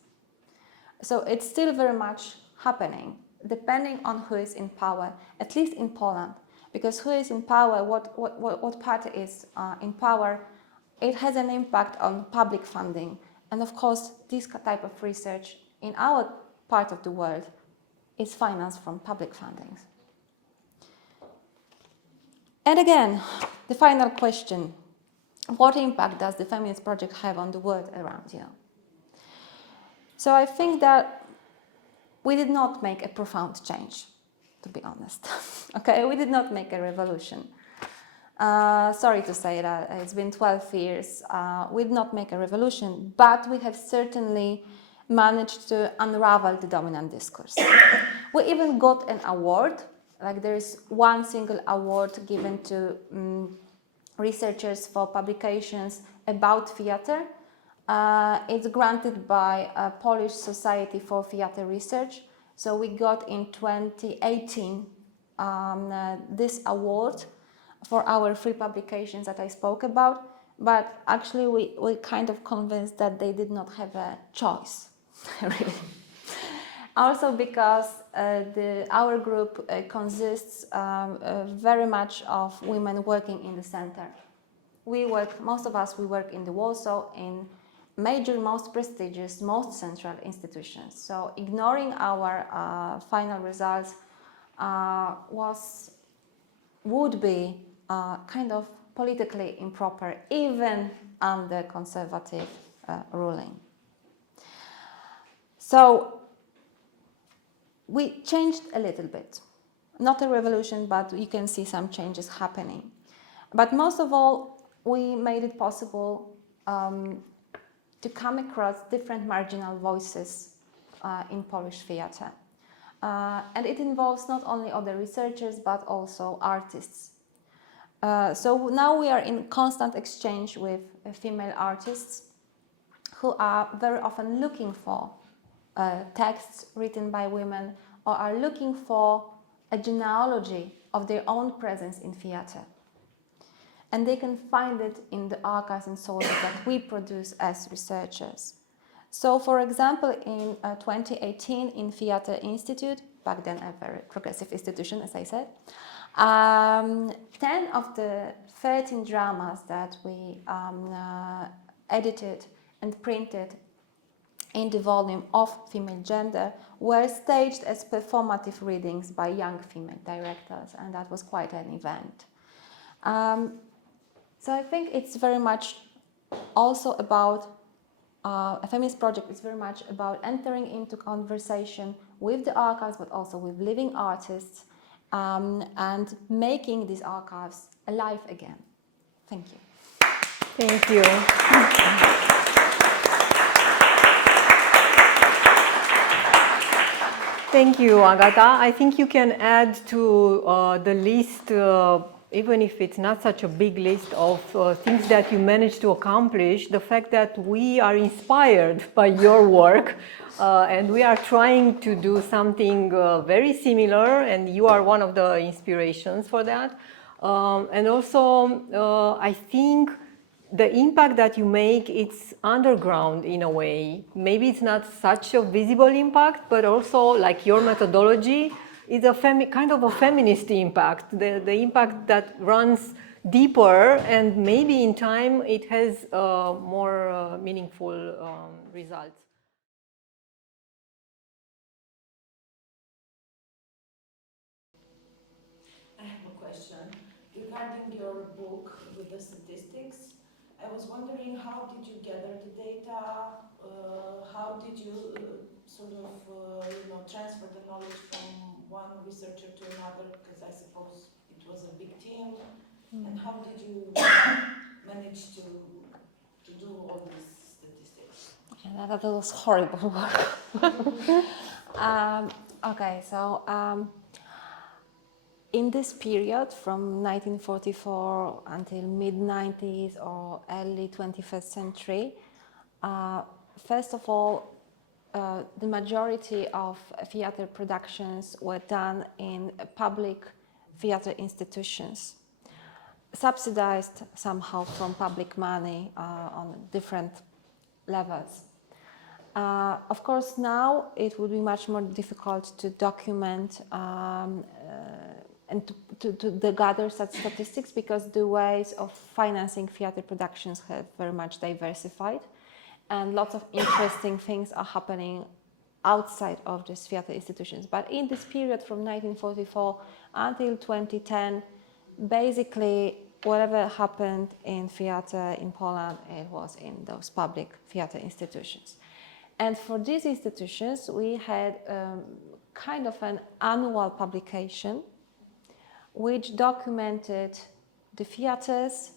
So it's still very much happening, depending on who is in power, at least in Poland. Because who is in power, what party is in power, it has an impact on public funding. And of course, this type of research in our part of the world is financed from public fundings. And again, the final question, what impact does the feminist project have on the world around you? So I think that we did not make a profound change, to be honest. Okay, we did not make a revolution. Sorry to say that, it's been 12 years. We did not make a revolution, but we have certainly managed to unravel the dominant discourse. We even got an award, like there is one single award given to researchers for publications about theater. It's granted by a Polish Society for Theater Research. So we got in 2018 this award for our free publications that I spoke about, but actually we kind of convinced that they did not have a choice, really. Also because our group consists very much of women working in the center. Most of us work in the Warsaw, in major, most prestigious, most central institutions. So ignoring our final results would be kind of politically improper, even under conservative ruling. So we changed a little bit. Not a revolution, but you can see some changes happening. But most of all, we made it possible to come across different marginal voices in Polish theatre. And it involves not only other researchers, but also artists. So now we are in constant exchange with female artists who are very often looking for texts written by women, or are looking for a genealogy of their own presence in theatre. And they can find it in the archives and sources that we produce as researchers. So, for example, in 2018 in Theatre Institute, back then a very progressive institution, as I said, 10 of the 13 dramas that we edited and printed in the volume of female gender were staged as performative readings by young female directors, and that was quite an event. So I think it's very much also about a feminist project is very much about entering into conversation with the archives, but also with living artists, and making these archives alive again. Thank you. Thank you. Thank you, Agata. I think you can add to the list, even if it's not such a big list of things that you managed to accomplish, the fact that we are inspired by your work and we are trying to do something very similar, and you are one of the inspirations for that. And also, I think the impact that you make, it's underground in a way. Maybe it's not such a visible impact, but also like your methodology is a kind of a feminist impact, the impact that runs deeper, and maybe in time it has more meaningful results. I have a question regarding your book with the statistics. I was wondering, how did you gather the data? How did you sort of transfer the knowledge from one researcher to another? Because I suppose it was a big team. And how did you manage to do all these statistics? Yeah, that was horrible work. Okay, so in this period from 1944 until mid-90s or early 21st century, first of all, the majority of theatre productions were done in public theatre institutions, subsidized somehow from public money on different levels. Of course, now it would be much more difficult to document and to gather such statistics, because the ways of financing theatre productions have very much diversified, and lots of interesting things are happening outside of these theatre institutions. But in this period from 1944 until 2010, basically whatever happened in theatre in Poland, it was in those public theatre institutions. And for these institutions, we had kind of an annual publication which documented the theaters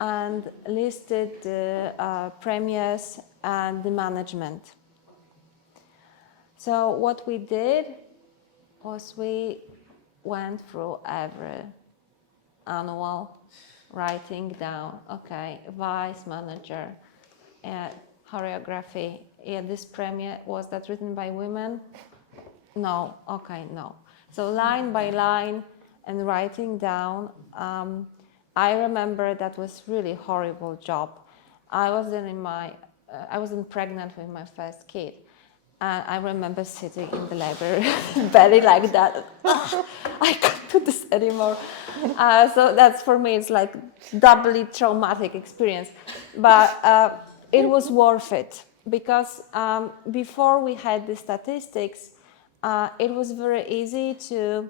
and listed the premiers and the management. So what we did was we went through every annual, writing down, okay, vice manager, choreography, this premiere, was that written by women? No, okay, no. So line by line and writing down. I remember that was really horrible job. I wasn't pregnant with my first kid. And I remember sitting in the library, belly like that. I can't do this anymore. So that's, for me, it's like doubly traumatic experience. But it was worth it, because before we had the statistics, it was very easy to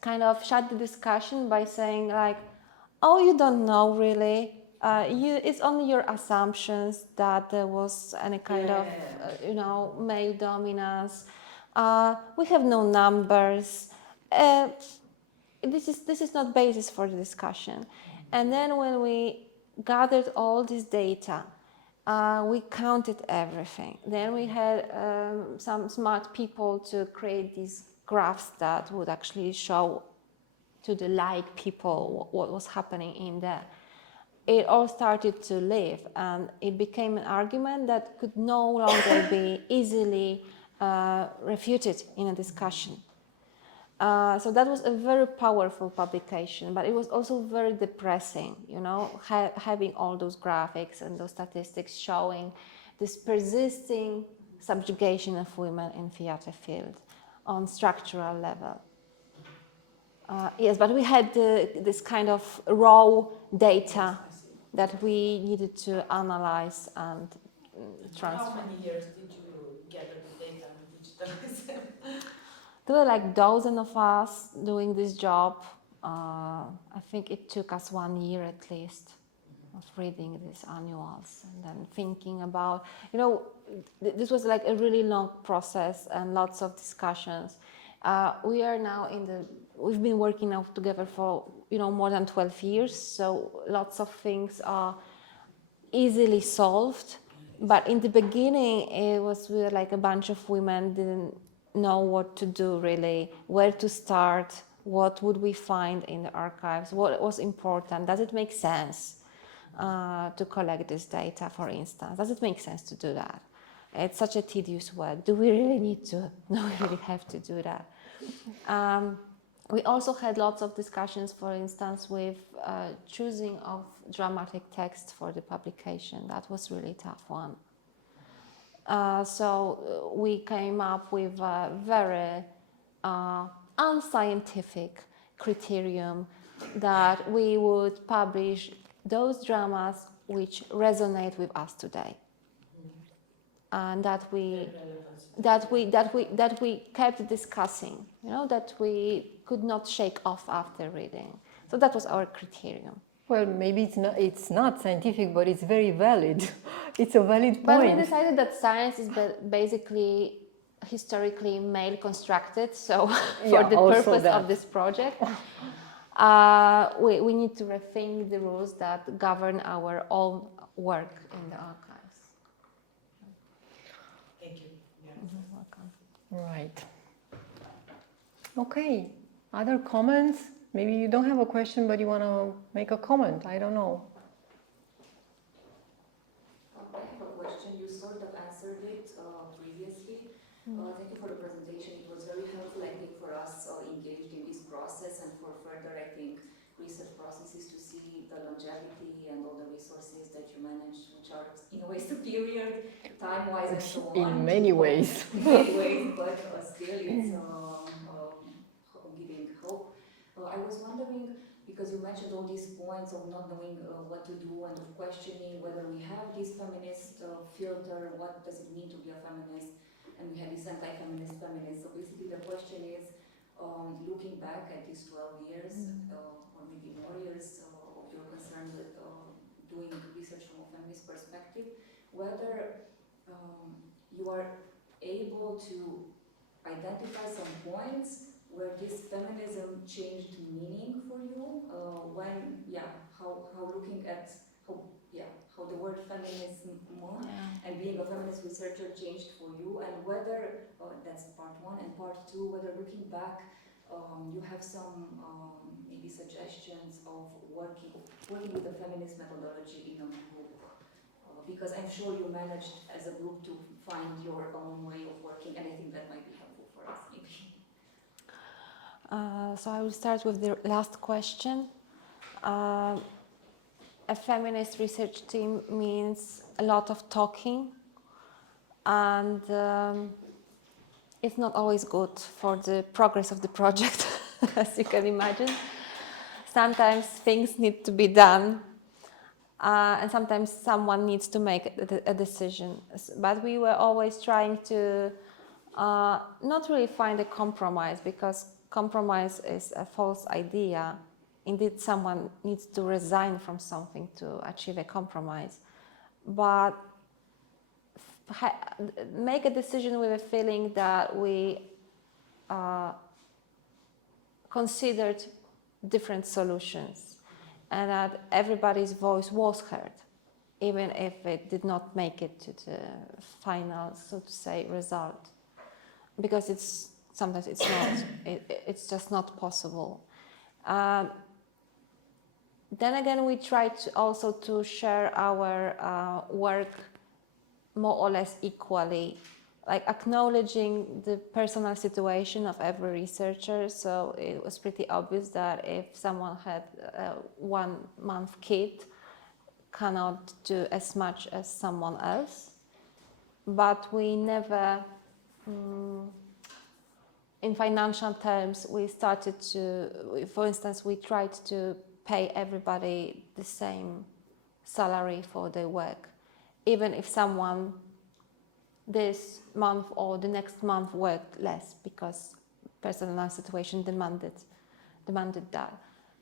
kind of shut the discussion by saying like, oh, you don't know really. It's only your assumptions that there was any kind of, male dominance. We have no numbers. This is not basis for the discussion. And then when we gathered all this data, we counted everything. Then we had some smart people to create these graphs that would actually show to the like people what was happening in there. It all started to live, and it became an argument that could no longer be easily refuted in a discussion. So that was a very powerful publication, but it was also very depressing, having all those graphics and those statistics showing this persisting subjugation of women in theater field on structural level. Yes, but we had this kind of raw data that we needed to analyze and transfer. How many years did you gather the data and digitalize them? There were like dozens of us doing this job. I think it took us 1 year at least of reading these annuals and then thinking about, this was like a really long process and lots of discussions. We are now we've been working now together for, more than 12 years, so lots of things are easily solved. But in the beginning, we were like a bunch of women didn't know what to do really, where to start, what would we find in the archives, what was important, does it make sense to collect this data, for instance? Does it make sense to do that? It's such a tedious work. Do we really need to? No, we really have to do that. We also had lots of discussions, for instance, with choosing of dramatic text for the publication. That was really a tough one. So we came up with a very unscientific criterion that we would publish those dramas which resonate with us today, and that we kept discussing, that we could not shake off after reading. So that was our criterion. Well, maybe it's not scientific, but it's very valid. It's a valid point. But we decided that science is basically historically male constructed, so for the purpose of this project, we need to rethink the rules that govern our own work in the archives. Thank you. Yeah. Mm-hmm. Welcome. Right. Okay. Other comments? Maybe you don't have a question, but you want to make a comment. I don't know. I have a question. You sort of answered it previously. Thank you for the presentation. It was very helpful, I think, for us engaged in this process, and for further, I think, research processes to see the longevity and all the resources that you manage, which are in a way superior time-wise and so on. In many ways. In many ways, but still it's giving hope. I was wondering, because you mentioned all these points of not knowing what to do and of questioning whether we have this feminist filter, what does it mean to be a feminist, and we have this anti-feminist feminist. So basically the question is, looking back at these 12 years, or maybe more years of your concern with doing research from a feminist perspective, whether you are able to identify some points where this feminism changed meaning for you, how looking at how the word feminism and being a feminist researcher changed for you, and whether that's part one, and part two, whether looking back you have some maybe suggestions of working with the feminist methodology in a group, because I'm sure you managed as a group to find your own way of working, and I think that might be helpful for us maybe. So I will start with the last question. A feminist research team means a lot of talking, and it's not always good for the progress of the project, as you can imagine. Sometimes things need to be done, and sometimes someone needs to make a decision. But we were always trying to not really find a compromise, because compromise is a false idea. Indeed, someone needs to resign from something to achieve a compromise. But make a decision with a feeling that we considered different solutions and that everybody's voice was heard, even if it did not make it to the final, so to say, result. Because sometimes it's not, it's just not possible. Then again, we try also to share our work more or less equally, like acknowledging the personal situation of every researcher. So it was pretty obvious that if someone had a 1-month kid, cannot do as much as someone else. But we never, in financial terms, we started to, for instance, we tried to pay everybody the same salary for their work, even if someone this month or the next month worked less, because personal situation demanded that.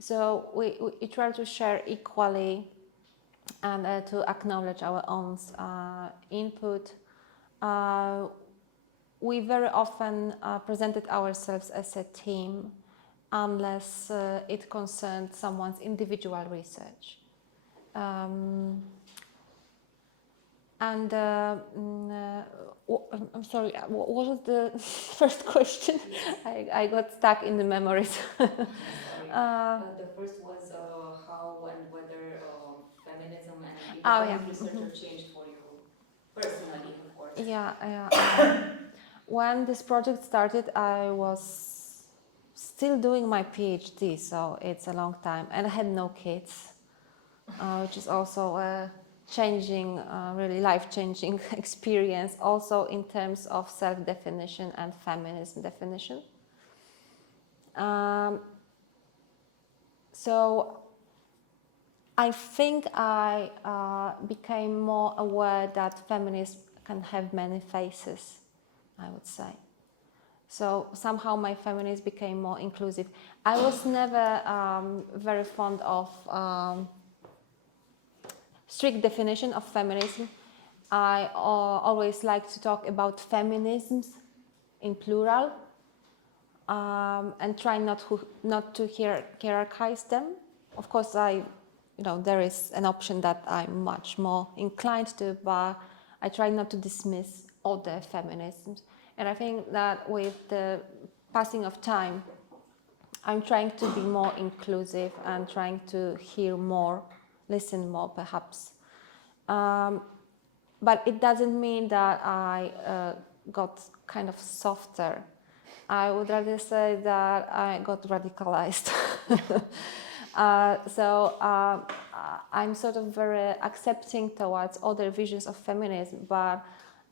So we try to share equally and to acknowledge our own input. We very often presented ourselves as a team, unless it concerned someone's individual research. I'm sorry, what was the first question? I got stuck in the memories. The first was how and whether feminism and feminist researcher changed for you personally, of course. Yeah. When this project started, I was still doing my PhD, so it's a long time, and I had no kids, which is also a changing, really life-changing experience, also in terms of self-definition and feminism definition. So I think I became more aware that feminism can have many faces, I would say. So somehow my feminism became more inclusive. I was never very fond of strict definition of feminism. I always like to talk about feminisms in plural, and try not to hierarchize them. Of course, there is an option that I'm much more inclined to, but I try not to dismiss other feminisms. And I think that with the passing of time, I'm trying to be more inclusive and trying to hear more, listen more perhaps. But it doesn't mean that I got kind of softer. I would rather say that I got radicalized. So I'm sort of very accepting towards other visions of feminism, but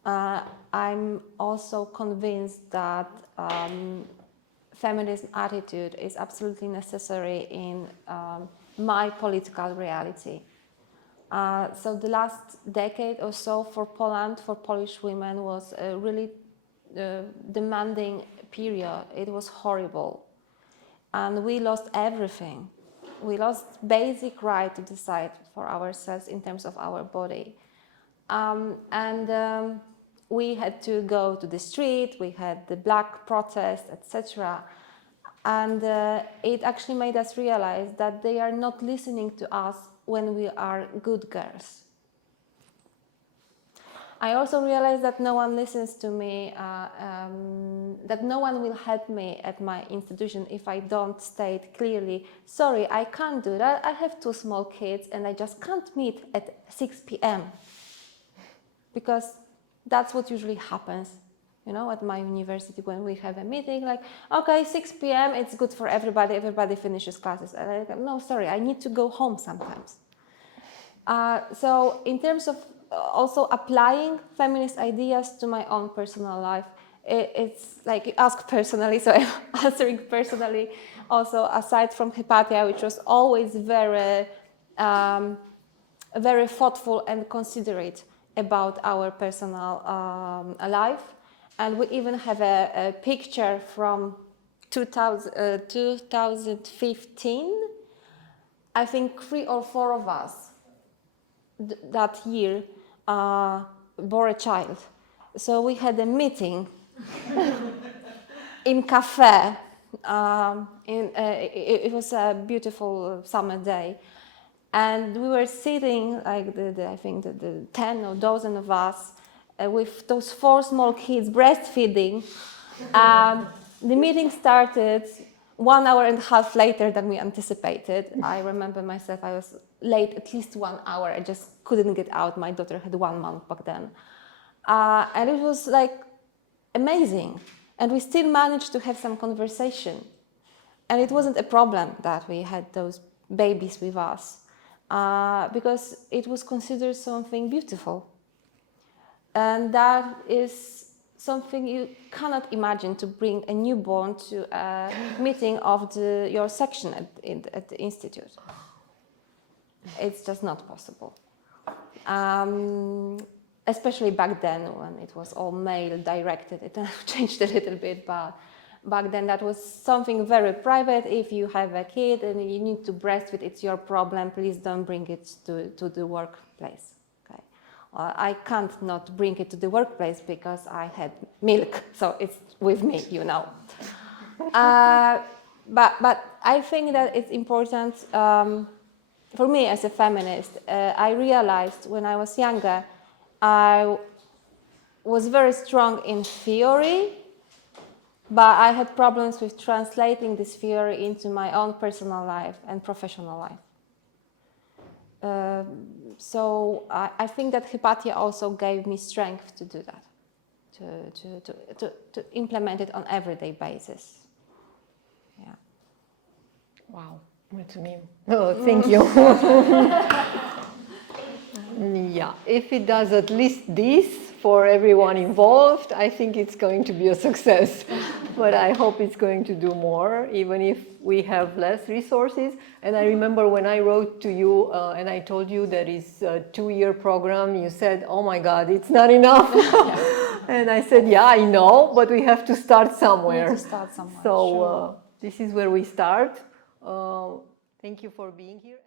I'm also convinced that feminism attitude is absolutely necessary in my political reality. So the last decade or so for Poland, for Polish women, was a really demanding period. It was horrible. And we lost everything. We lost basic right to decide for ourselves in terms of our body. And we had to go to the street, we had the black protest, etc. And it actually made us realize that they are not listening to us when we are good girls. I also realized that no one listens to me, that no one will help me at my institution if I don't state clearly, sorry, I can't do that, I have 2 small kids and I just can't meet at 6 p.m. Because that's what usually happens, you know, at my university when we have a meeting, like, okay, 6 p.m., it's good for everybody, everybody finishes classes. And I go, no, sorry, I need to go home sometimes. So in terms of also applying feminist ideas to my own personal life, it's like you ask personally, so I'm answering personally. Also, aside from Hypatia, which was always very, very thoughtful and considerate about our personal life. And we even have a picture from 2015. I think 3 or 4 of us that year bore a child. So we had a meeting in cafe. It was a beautiful summer day. And we were sitting, like I think the 10 or dozen of us, with those 4 small kids breastfeeding. The meeting started 1 hour and a half later than we anticipated. I remember myself, I was late at least 1 hour. I just couldn't get out. My daughter had 1 month back then. And it was like amazing. And we still managed to have some conversation. And it wasn't a problem that we had those babies with us, because it was considered something beautiful. And that is something you cannot imagine, to bring a newborn to a meeting of your section at the institute. It's just not possible. Especially back then when it was all male directed. It changed a little bit, but back then that was something very private. If you have a kid and you need to breastfeed, it's your problem. Please don't bring it to the workplace. I can't not bring it to the workplace because I had milk, so it's with me, you know. But I think that it's important for me as a feminist. I realized when I was younger, I was very strong in theory, but I had problems with translating this theory into my own personal life and professional life. So I think that Hypatia also gave me strength to do that, to implement it on everyday basis. Yeah. Wow, mulțumim. Oh, thank you. Yeah, if it does at least this for everyone involved, I think it's going to be a success. But I hope it's going to do more, even if we have less resources. And I remember when I wrote to you and I told you that it's a 2-year program, you said, oh my God, it's not enough. And I said, yeah, I know, but we have to start somewhere. We need to start somewhere. So sure. This is where we start. Thank you for being here.